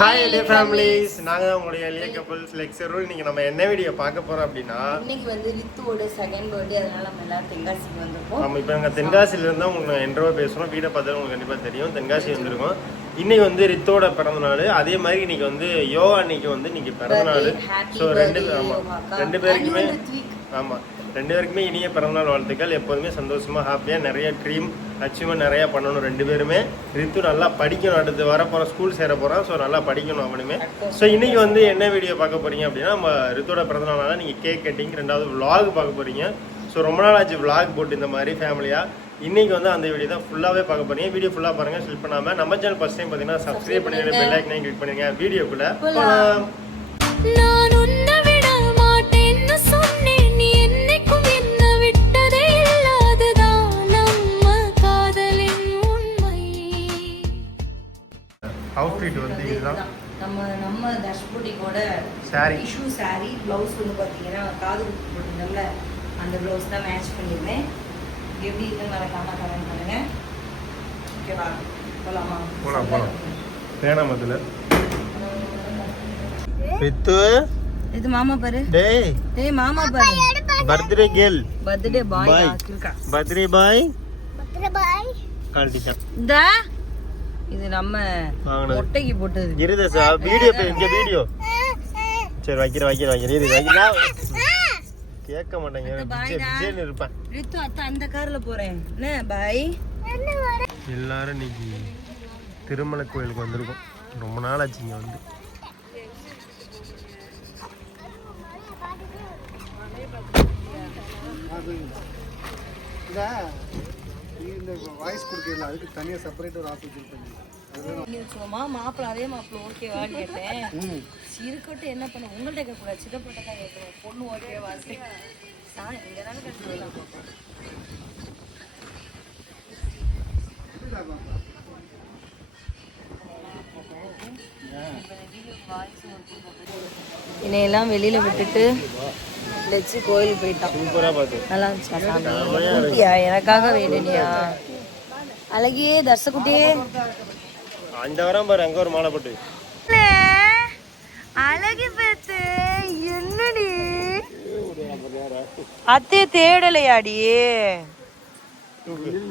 Hi எலிய families, நாங்கள் தான் உங்களுடைய எலிய கப்புள்ஸ் லெக்சரும். இன்னைக்கு நம்ம என்ன வீடியோ பார்க்க போகிறோம் அப்படின்னா, இன்னைக்கு வந்து ரித்துவோட செகண்ட் பர்த்டே, அதனால நம்ம எல்லாரும் தென்காசிக்கு வந்திருக்கோம். நம்ம இப்போ நாங்கள் தென்காசியிலேருந்து தான் உங்களுக்கு என்ட்ரோவா பேசுகிறோம். வீடை பார்த்தாலும் உங்களுக்கு கண்டிப்பாக தெரியும், தென்காசி வந்திருக்கோம். இன்னைக்கு வந்து ரித்தோட பிறந்த நாள். அதே மாதிரி இன்னைக்கு வந்து யோகா அன்னைக்கு வந்து இன்னைக்கு பிறந்த நாள். ஸோ ரெண்டு பேருக்குமே ஆமாம், ரெண்டு பேருக்குமே இனிய பிறந்தநாள் வாழ்த்துக்கள். எப்போதுமே சந்தோஷமாக ஹாப்பியாக நிறைய ட்ரீம் அச்சீவ்மெண்ட் நிறையா பண்ணணும். ரெண்டு பேருமே ரித்து நல்லா படிக்கணும், அடுத்து வர போகிற ஸ்கூல் சேர போகிறான். ஸோ நல்லா படிக்கணும் அவனுமே. ஸோ இன்றைக்கி வந்து என்ன வீடியோ பார்க்க போகிறீங்க அப்படின்னா, நம்ம ரித்தோட பிறந்தநாளால் நீங்கள் கேக் கட்டிங், ரெண்டாவது vlog பார்க்க போகிறீங்க. ஸோ ரொம்ப நாள் ஆச்சு vlog போட்டு இந்த மாதிரி ஃபேமிலியாக. இன்றைக்கி வந்து அந்த வீடியோ தான் ஃபுல்லாகவே பார்க்க போகிறீங்க. வீடியோ ஃபுல்லாக பாருங்கள், ஸ்கிப் பண்ணாமல். நம்ம சேனல் ஃபஸ்ட் டைம் பார்த்தீங்கன்னா சப்ஸ்கிரைப் பண்ணிடுங்க, பெல் ஐக்கனை கிளிக் பண்ணுங்க. வீடியோக்குள்ளே போகலாம். அவுட்ஃபிட் வந்து இதுதான் நம்ம தஷ்புட்டிக்கோட சாரி டிஷ்யூ சாரி. ப்ளவுஸ் வந்து பார்த்தீங்கன்னா காது குத்து போட்டிருந்தோம்ல, அந்த ப்ளவுஸ் தான் மேட்ச் பண்ணியிருந்தேன். எப்படி இருக்குன்னு மறக்காம கமெண்ட் பண்ணுங்க. ஓகேவா, போகலாமா? போகலாம். வேணாம் அதில் ரித்து, இது மாமா பாரு. டேய் மாமா பாரு. Birthday girl, birthday boy. Birthday boy கால்டிஷா. இந்த இது நம்ம ஒட்டைக்கு போட்டது. இருதே சார், வீடியோ இங்க வீடியோ. சரி வைக்கிறேன். இது வைக்கலாம். கேட்க மாட்டேங்க, விஜயன் இருப்பேன். ரித்து அத்தை அந்த கார்ல போறேன். என்ன பாய்? எல்லாரும் இன்னைக்கு திருமலை கோயிலுக்கு வந்திருக்கோம். ரொம்ப நாள் ஆச்சு இங்க வந்து. வாய்ஸ் கொடுக்கல, அதுக்கு தனியாக செப்பரேட் ஒரு ஆஃபீஸ் வச்சுக்கோமா. மாப்பிள்ள அதே மாப்பிள்ள ஓகேவான்னு கேட்டேன். இருக்கட்டும், என்ன பண்ண உங்கள்கிட்ட கேட்கக்கூடாது, சித்தப்பட்ட தான் கேட்கணும். பொண்ணு ஓகேவா? இங்கே தானே கட்டுலாம். என்னையெல்லாம் வெளியில விட்டுட்டு லட்சி கோயில் போயிட்டான். சூப்பரா பாத்து நல்லா இருந்துச்சா? எனக்காக வேணுனியா? அழகியே தர்சகுட்டியே, அந்த வரம் பாரு, அங்க ஒரு மாலை போட்டு. அழகி பேத்து என்னடி அத்தைய தேடலையாடி?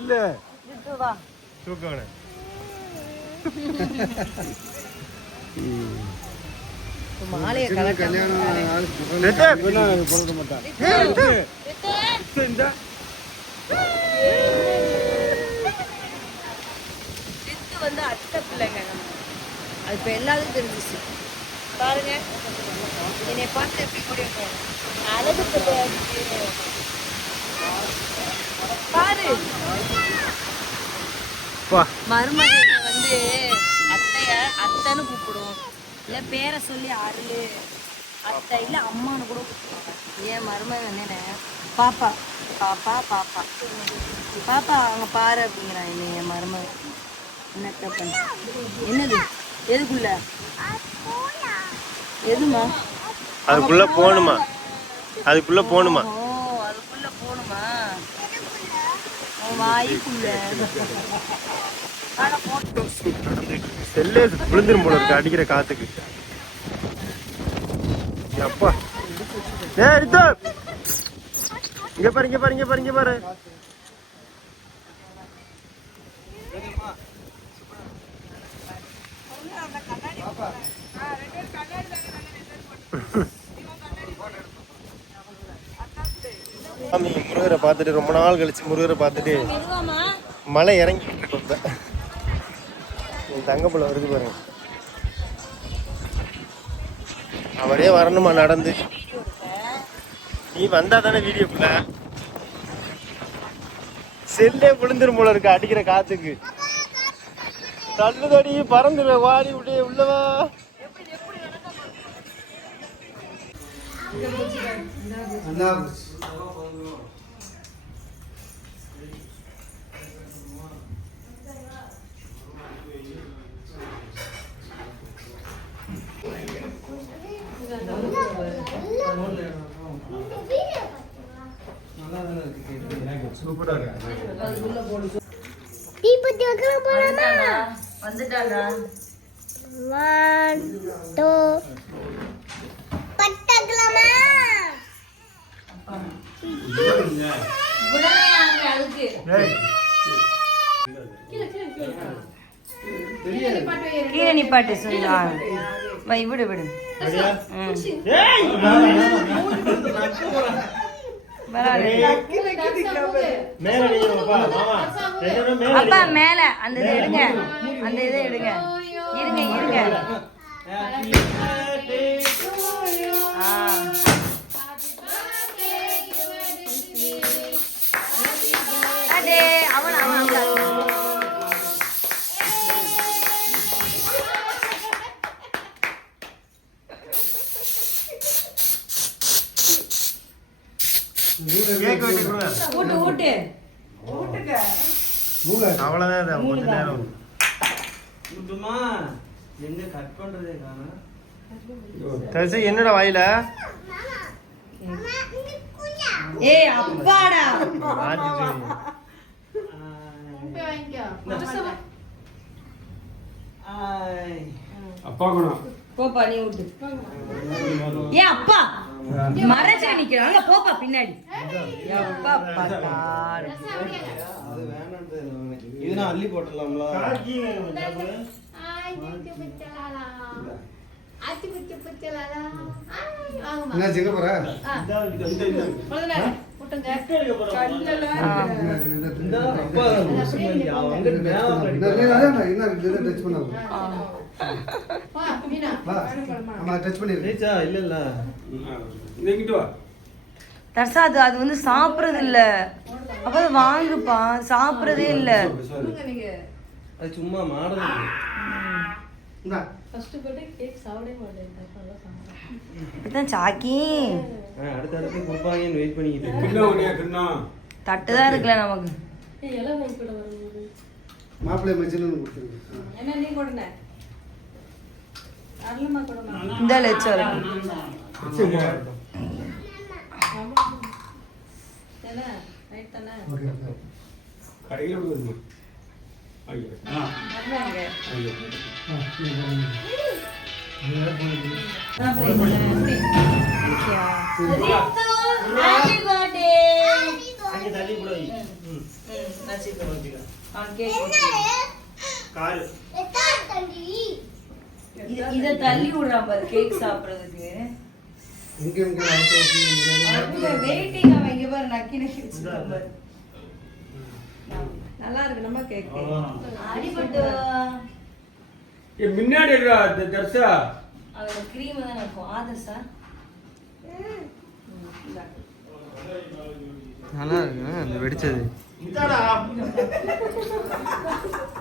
இல்ல வா தூக்கவன மாலைய கல்யாணம் போட மாட்டான். வந்து அத்தை பிள்ளைங்க, அது இப்போ எல்லாத்துக்கும் தெரிஞ்சிச்சு. பாருங்க, என்னை பார்த்து எப்படி முடியும் அழகு பாரு. மருமகளை வந்து அத்தைன்னு கூப்பிடுவோம், இல்லை பேரை சொல்லி அருள் அத்தை, இல்லை அம்மானு கூட கூப்பிடுவாங்க. ஏன் மருமகன் என்ன பாப்பா பாப்பா பாப்பா பாப்பா அவங்க பாரு அப்படிங்கிறான் என்ன என் மருமகன். என்னத்த பண்ண? என்னது? எதுக்குள்ள? எதுமா? அதுக்குள்ள போணுமா? அதுக்குள்ள போணுமா? ஓ, அதுக்குள்ள போணுமா? வாய்க்குள்ள செல்லே விழுந்துரும் போல இருக்கு அடிக்கிற காத்துக்கு. அப்பா இங்க பாரு. முருகரை பார்த்துட்டு ரொம்ப நாள் கழிச்சு முருகரை பார்த்துட்டு மலை இறங்கிட்டு இருக்கோம். என் தங்கப்புல வருது பாருங்க. அவரே வரணுமா நடந்து? நீ வந்தா தானே வீடியோக்குள்ள. செல்லே விழுந்துரும் போல இருக்கு அடிக்கிற காத்துக்கு. தள்ளுதடி பறந்துருவேன், வாடி உள்ளே உள்ளவா. சூப்பரா இருக்கு. வந்துட்டாங்க. 1 பாட்டு சொல்லா வை விடு விடு சரியா? ம். ஏய், மேல வைங்கப்பா, மாமா. ரெண்டு பேரும் மேல அப்பா வைங்க. மேல அந்த இதை எடுங்க அந்த இதை எடுங்க இருங்க இருங்க ஆ. அடே அவன் அவன் அவன் கேக் வெட்டி கொடுங்க. ஊட்டு ஊட்டு அவ்வளவுதான் இது, கொஞ்ச நேரம். எங்க கட் பண்றதே காணோம். தரிசி, என்னடா வாயில ஏய் அப்பாடா மாத்திட்டு. அப்பா குணம். போப்பா நீ ஊட்டு ஏன் அப்பா மறைச்சு நிக்கிறாங்க போப்பா பின்னாடி எப்பா பார்த்தாலும் அது வேணான்றது அவனுக்கு. இது நான் அள்ளி போட்டுடலாம்ல. காக்கி வேணும், சாப்பிடு. என்ன சிங்க போற? இந்த அப்பா முஸ்லிம் அவங்க மேல இல்ல இல்ல. தர்சா அது வந்து சாப்பிடுறது இல்ல அப்ப வாங்குப்பா சாப்பிடுறதே இல்ல அது சும்மா மாடல். இப்பதான் சாக்கி அடுத்து கொடுப்பாங்கன்னு வெயிட் பண்ணிக்கிட்டு. தட்டுதான் இருக்குல்ல நமக்கு மாப்பிள்ளை மச்சின்னு கொடுத்துருங்க. இந்த லட்சம் அங்க தள்ளி கூட வை. கால். இத தள்ளி விடுறான் பாரு கேக் சாப்பிடுறதுக்கு இங்க இங்க ஆட்டோ வெயிட்டிங் அவன் இங்க பாரு நக்கி நக்கி வச்சிருக்கான் பாரு நல்லா இருக்கு நம்ம கேக் அடிபட்டு முன்னாடி தர்சா அதோட கிரீம் தான் இருக்கும் ஆதர்சா நல்லா இருக்கு அந்த வெடிச்சது. இந்தாடா.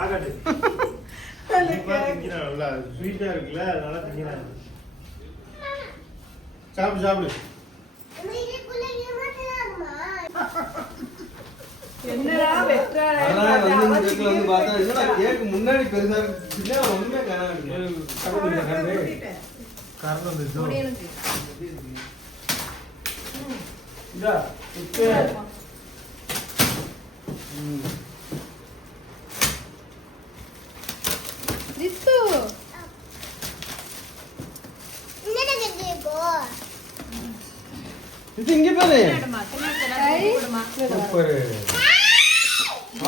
ஆகாது. இனிப்பா திங்கிறான், நல்லா ஸ்வீட்டா இருக்குல்ல, அதனால திங்கிறான். சாப்பிடு சாப்பிடு. அதெல்லாம் வந்து இந்த கேக்ல வந்து பார்த்தா என்னடா கேக் முன்னாடி பெருசா இருக்கு, பின்னாடி ஒண்ணுமே காணாது. காரணம் வந்துச்சோ. இதா இது இங்க பாரு. சூப்பர்.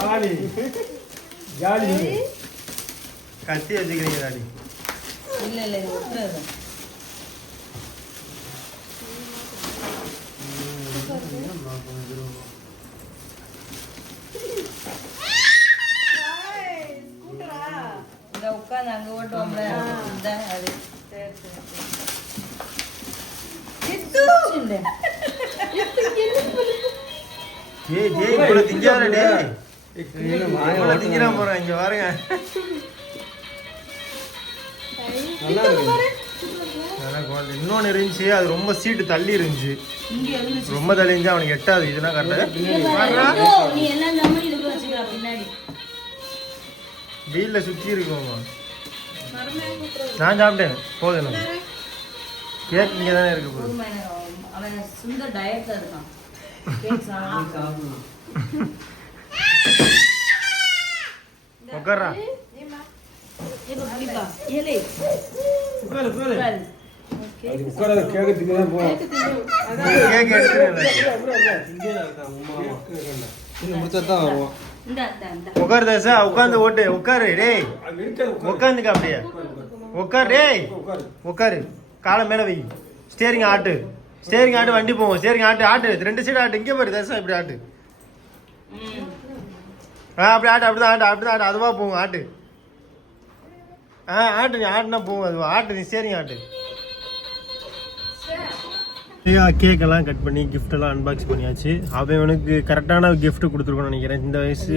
ஆளி. ஜாலி. கத்தி வச்சுக்கிறீங்க டாடி. இல்ல இல்ல இது ஒட்டுறது இந்த உட்காந்து அங்க ஓட்டுவோம்ல இந்த அது சரி சரி ஏய் ஜெய் கூட திங்காத டேய். என்ன மாயா இவ்வளோ திங்கிறான் போறான், இங்க பாருங்க. நல்லா இருக்கு. நல்லா குவாலிட்டி. இன்னொன்னு இருந்துச்சு, அது ரொம்ப சீட்டு தள்ளி இருந்துச்சு, இங்க இருந்துச்சு ரொம்ப தள்ளி இருந்துச்சு, அவனுக்கு எட்டாது. இதெல்லாம் கரெக்டா நீ எல்லாம் ஜம்மி இதுக்கு வச்சுக்கிறா பின்னாடி வீல்ல சுத்தி இருக்குமா. நான் சாப்பிட்டேன், போதும் எனக்கு. கேக் இங்கே தானே இருக்கு போகுது. போதுமா எனக்கு அவன் சுந்தர் டயட்ல இருக்கான் கேக் சாப்பிடணும் உட்கார்றா. ஏலே உட்காரு உட்காரு. உட்காரு. அது உட்காராத கேக்கிறதுக்கு தான் போறோம். கேக் எடுத்துட்டு இங்கேடா இருக்கா அம்மா. இன்னும் முடிச்சா தான் வருவோம். இந்தா இந்தா இந்தா உட்காரு தசா, உட்காந்து ஓட்டு, உட்காரு டேய், உட்காந்துக்க அப்படியே. உட்காரு, உட்காரு. உட்காரு டேய் உட்காரு. உட்காரு காலை மேல வை ஸ்டேரிங் ஆட்டு வண்டி போவோம் ஸ்டேரிங் ஆட்டு 2 சைடு ஆட்டு இங்கே பாரு தர்சா இப்படி ஆட்டு அப்படி ஆட்டு அப்படிதான் ஆட்டு அதுவா போகும் ஆட்டு ஆட்டு நீ ஆட்டுனா போகும் அதுவா ஆட்டு நீ ஸ்டேரிங் ஆட்டு கேக் எல்லாம் கட் பண்ணி gift எல்லாம் அன்பாக்ஸ் பண்ணியாச்சு அவனுக்கு கரெக்டான gift கொடுத்துருக்கோம்னு நினைக்கிறேன் இந்த வயசு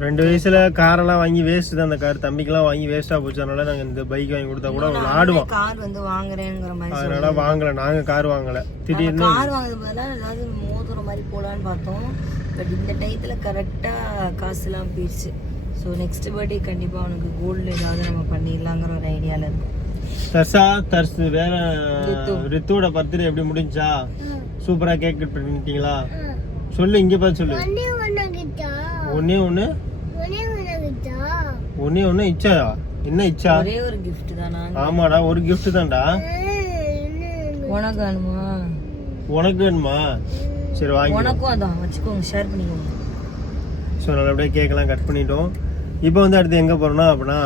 2 வயசுல காரெல்லாம் வாங்கி வேஸ்ட் தான் அந்த கார் தம்பிக்கெல்லாம் வாங்கி வேஸ்டா போச்சு அதனால நாங்க இந்த பைக் வாங்கி கொடுத்தா கூட அவன் ஆடுவான் கார் வந்து வாங்குறேங்கிற மாதிரி அதனால வாங்கல நாங்க கார் வாங்கல திடீர்னு கார் வாங்குறது பதிலா ஏதாவது மோதிரம் மாதிரி போலான்னு பார்த்தோம் பட் இந்த டயத்துல கரெக்டா காசுலாம் போயிடுச்சு ஸோ நெக்ஸ்ட் பர்த்டே கண்டிப்பா அவனுக்கு கோல்டு ஏதாவது நம்ம பண்ணிடலாங்கிற ஒரு ஐடியால இருக்கும் தர்சு வேற ரித்துவோட பர்த்டே எப்படி முடிஞ்சா சூப்பரா கேக் கட் பண்ணிட்டீங்களா சொல்லு இங்க பார்த்து சொல்லு ஒன்னே இச்சா என்ன இச்சா ஒரே ஒரு gift தானா ஆமாடா ஒரு gift தான்டா உனக்கு வேணுமா உனக்கு வேணுமா சரி வாங்கி உனக்கும் அதான் வச்சுக்கோங்க ஷேர் பண்ணிக்கோங்க ஸோ நல்லபடியாக கேக்கெல்லாம் கட் பண்ணிட்டோம் இப்போ வந்து அடுத்து எங்கே போகிறோம்னா அப்படின்னா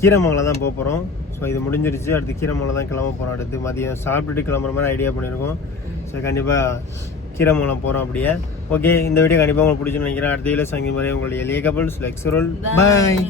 கீரமங்கலம் தான் போக போகிறோம் ஸோ இது முடிஞ்சிருச்சு அடுத்து கீரமங்கலம் தான் கிளம்ப போகிறோம் அடுத்து மதியம் சாப்பிட்டுட்டு கிளம்புற மாதிரி ஐடியா பண்ணியிருக்கோம் ஸோ கண்டிப்பாக கீரமங்கலம் போகிறோம் அப்படியே ஓகே இந்த வீடியோ கண்டிப்பாக உங்களுக்கு பிடிச்சுன்னு நினைக்கிறேன் அடுத்த வீடியோ சங்கி மாதிரி உங்களுடைய எளிய கப்பல்ஸ் லெக்ஸரோல் பாய்